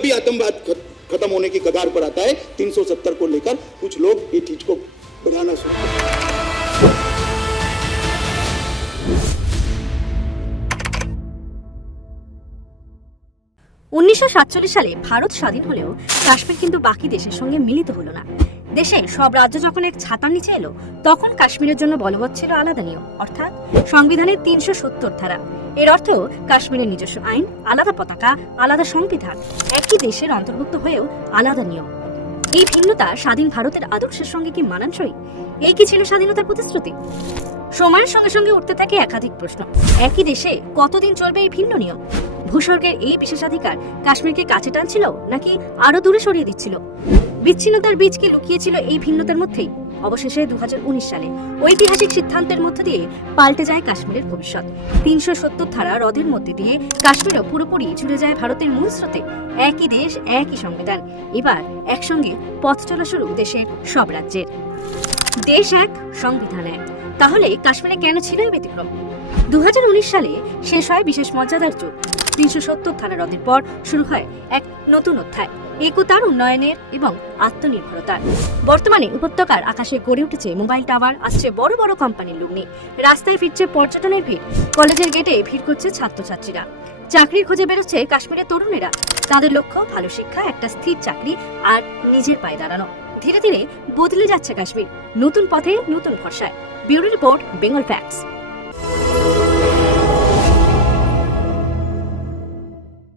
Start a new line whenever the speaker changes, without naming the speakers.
आतंकवाद ख- खत्म होने की कगार पर आता है 370 को लेकर कुछ लोग ये चीज को बढ़ाना शुरू कर
উনিশশো সাতচল্লিশ সালে ভারত স্বাধীন হলেও কাশ্মীর কিন্তু বাকি দেশের সঙ্গে মিলিত হলো না দেশের সব রাজ্য যখন এক ছাতার নিচে এলো, তখন কাশ্মীরের জন্য বলবৎ ছিল আলাদা নিয়ম। অর্থাৎ সংবিধানের তিনশো সত্তর ধারা। এর অর্থ কাশ্মীরের নিজস্ব আইন, আলাদা পতাকা, আলাদা সংবিধান, একই দেশের অন্তর্ভুক্ত হয়েও আলাদা নিয়ম। এই ভিন্নতা স্বাধীন ভারতের আদর্শের সঙ্গে কি মানানসই? এই কি ছিল স্বাধীনতার প্রতিশ্রুতি? সময়ের সঙ্গে সঙ্গে উঠতে থাকে একাধিক প্রশ্ন। একই দেশে কতদিন চলবে এই ভিন্ন নিয়ম? ভূস্বর্গের এই বিশেষাধিকার কাশ্মীরকে কাছে টানছিল নাকি আরও দূরে সরিয়ে দিচ্ছিল? বিচ্ছিন্নতার বীজকে লুকিয়েছিল এই ভিন্নতার মধ্যেই। অবশেষে দুহাজার উনিশ সালে ঐতিহাসিক সিদ্ধান্তের মধ্য দিয়ে পাল্টে যায় কাশ্মীরের ভবিষ্যৎ। তিনশো সত্তর ধারা হ্রদের মধ্যে দিয়ে কাশ্মীরও পুরোপুরি জুড়ে যায় ভারতের মূল স্রোতে। একই দেশ, একই সংবিধান। এবার একসঙ্গে পথ চলা শুরু দেশের সব রাজ্যের। দেশ এক, সংবিধান এক। তাহলে কাশ্মীরে কেন ছিল এই ব্যতিক্রম? দু হাজার উনিশ সালে শেষ হয় বিশেষ মর্যাদার যুগ। তিনশো সত্তর ধারা হ্রদের পর শুরু হয় এক নতুন অধ্যায়, একতার উন্নয়নের এবং আত্মনির্ভরতার। বর্তমানে উপত্যকার আকাশে গড়ে উঠেছে মোবাইল টাওয়ার, আসছে বড় বড় কোম্পানির লগ্নি রাস্তায় ফিরছে পর্যটনের ভিড়, কলেজের গেটে ভিড় করছে ছাত্রছাত্রীরা। চাকরির খোঁজে বেরোচ্ছে কাশ্মীরের তরুণেরা। তাদের লক্ষ্য, ভালো শিক্ষা, একটা স্থির চাকরি আর নিজের পায়ে দাঁড়ানো। ধীরে ধীরে বদলে যাচ্ছে কাশ্মীর, নতুন পথে, নতুন ভরসায়। Bureau report, Bengal facts.